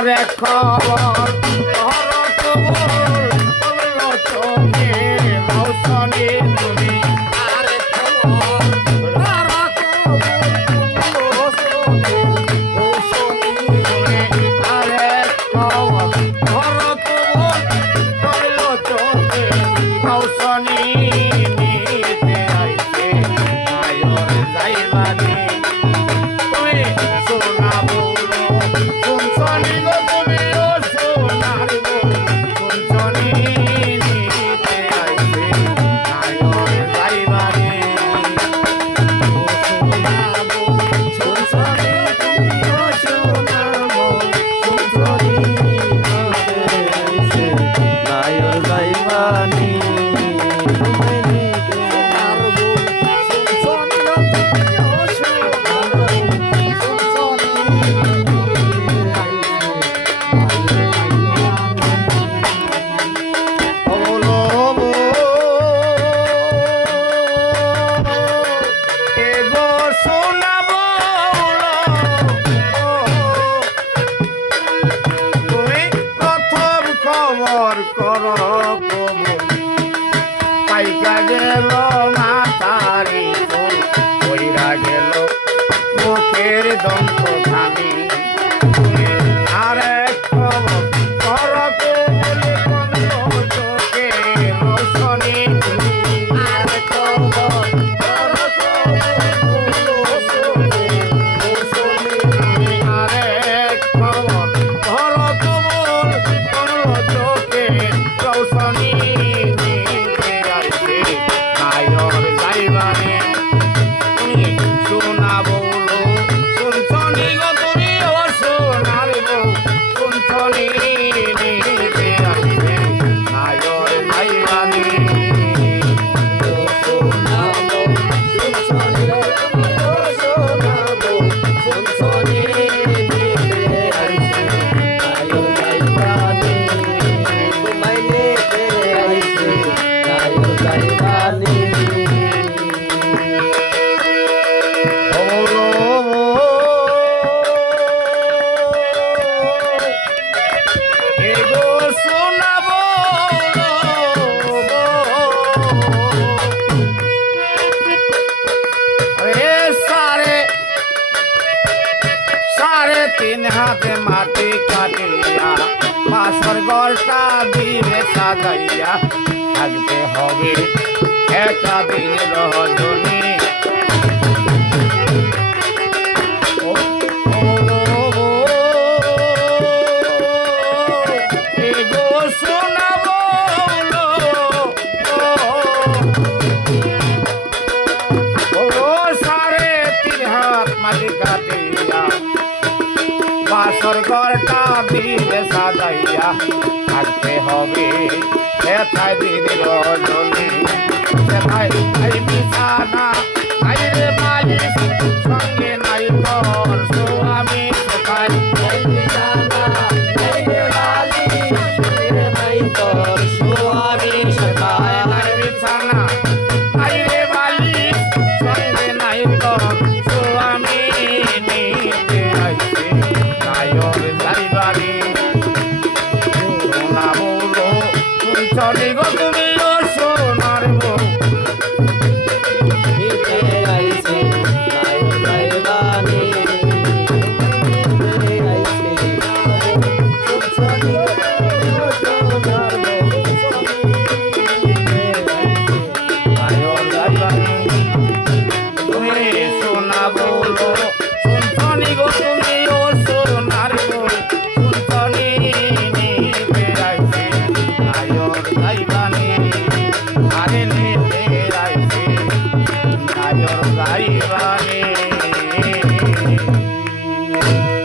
আর এক খবর চোখে রৌশনি তুমি আর এক পাইকা গেল মাথারি ফুল কইরা গেল মুখের দন্ত খানি আর এক খবর করকে বলে কমল চোখে রোশনি আর খবর আর এক খবর করকে বল কমল চোখে রোশনি তিন হাতে মাটি কাটিয়া বাসর ঘরটা দিবে সাজাইয়া থাকতে হবে একটা দিন রজনী বাসর ঘরটা দিলে সাজাইয়া থাকতে হবে সেথায় দিন রজনী সেথায় বিছানা রে মালিশ